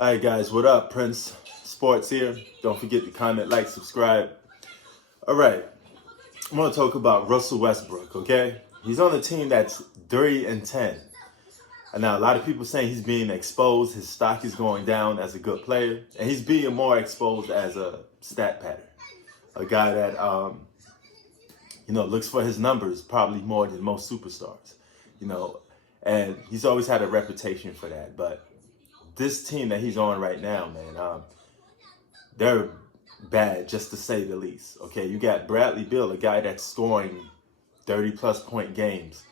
All right, guys, what up? Prince Sports here. Don't forget to comment, like, subscribe. All right, I'm going to talk about Russell Westbrook, okay? He's on a team that's 3-10. And now, a lot of people saying he's being exposed. His stock is going down as a good player. And he's being more exposed as a stat pattern. A guy that, looks for his numbers probably more than most superstars, And he's always had a reputation for that. But this team that he's on right now, man, they're bad, just to say the least. Okay, you got Bradley Beal, a guy that's scoring 30-plus point games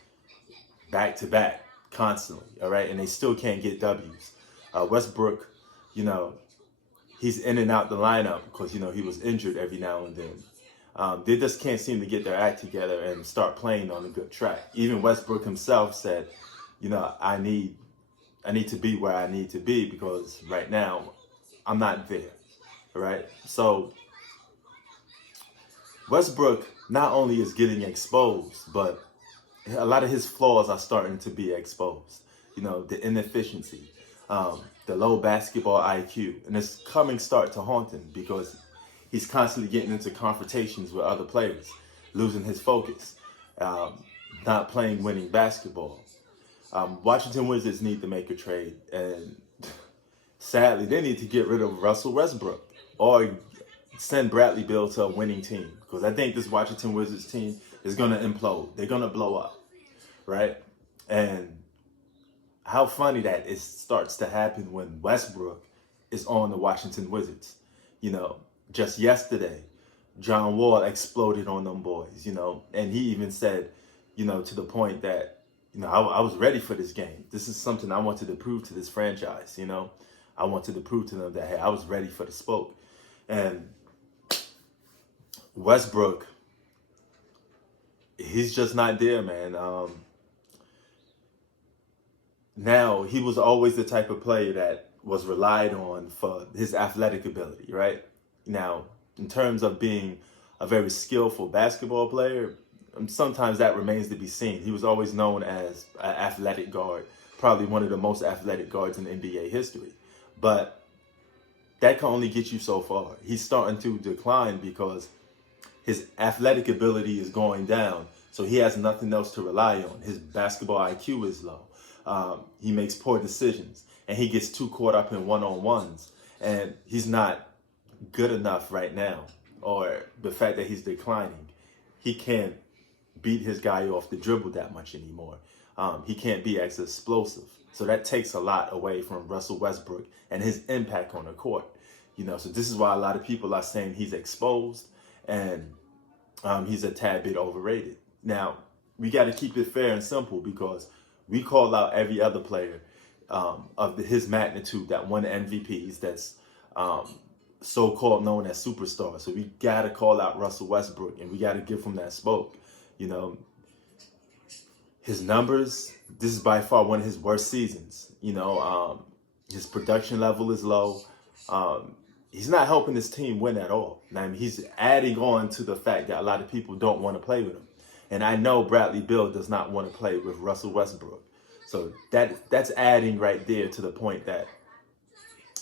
back to back constantly, all right? And they still can't get W's. Westbrook, he's in and out the lineup because, he was injured every now and then. They just can't seem to get their act together and start playing on a good track. Even Westbrook himself said, I need to be where I need to be because right now I'm not there, right? So Westbrook not only is getting exposed, but a lot of his flaws are starting to be exposed. The inefficiency, the low basketball IQ, and it's start to haunt him because he's constantly getting into confrontations with other players, losing his focus, not playing winning basketball. Washington Wizards need to make a trade, and sadly, they need to get rid of Russell Westbrook or send Bradley Beal to a winning team because I think this Washington Wizards team is going to implode. They're going to blow up, right? And how funny that it starts to happen when Westbrook is on the Washington Wizards. Just yesterday, John Wall exploded on them boys, and he even said, to the point that, I was ready for this game. This is something I wanted to prove to this franchise, I wanted to prove to them that, hey, I was ready for the smoke. And Westbrook, he's just not there, man. Now, he was always the type of player that was relied on for his athletic ability, right? Now, in terms of being a very skillful basketball player, sometimes that remains to be seen. He was always known as an athletic guard, probably one of the most athletic guards in NBA history. But that can only get you so far. He's starting to decline because his athletic ability is going down. So he has nothing else to rely on. His basketball IQ is low. He makes poor decisions. And he gets too caught up in one-on-ones. And he's not good enough right now. Or the fact that he's declining. He can't beat his guy off the dribble that much anymore. He can't be as explosive. So that takes a lot away from Russell Westbrook and his impact on the court. So this is why a lot of people are saying he's exposed and he's a tad bit overrated. Now, we got to keep it fair and simple because we call out every other player of his magnitude that won MVPs that's so-called known as superstars. So we got to call out Russell Westbrook and we got to give him that smoke. His numbers, this is by far one of his worst seasons. His production level is low. He's not helping his team win at all. He's adding on to the fact that a lot of people don't want to play with him. And I know Bradley Beal does not want to play with Russell Westbrook. So that's adding right there to the point that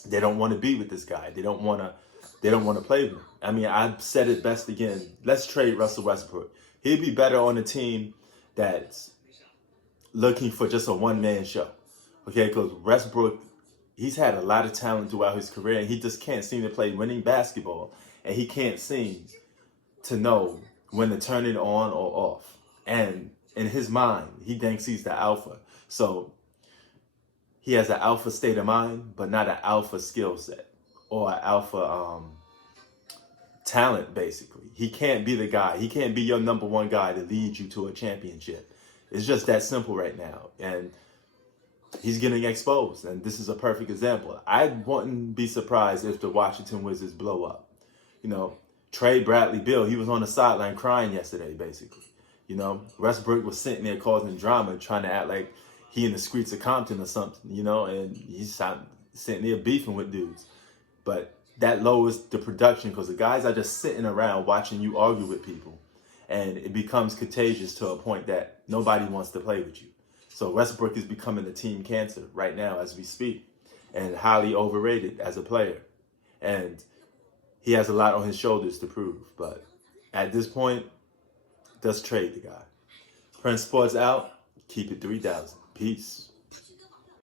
they don't want to be with this guy. They don't want to play with him. I've said it best again. Let's trade Russell Westbrook. He'd be better on a team that's looking for just a one-man show. Okay, because Westbrook, he's had a lot of talent throughout his career, and he just can't seem to play winning basketball, and he can't seem to know when to turn it on or off. And in his mind, he thinks he's the alpha. So he has an alpha state of mind, but not an alpha skill set or an alpha talent, basically. He can't be the guy. He can't be your number one guy to lead you to a championship. It's just that simple right now. And he's getting exposed. And this is a perfect example. I wouldn't be surprised if the Washington Wizards blow up. Trade Bradley Beal. He was on the sideline crying yesterday, basically. Westbrook was sitting there causing drama, trying to act like he in the streets of Compton or something, and he's sitting there beefing with dudes. But that lowers the production because the guys are just sitting around watching you argue with people. And it becomes contagious to a point that nobody wants to play with you. So Westbrook is becoming a team cancer right now as we speak. and highly overrated as a player. And he has a lot on his shoulders to prove. But at this point, just trade the guy. Prince Sports out. Keep it 3,000. Peace.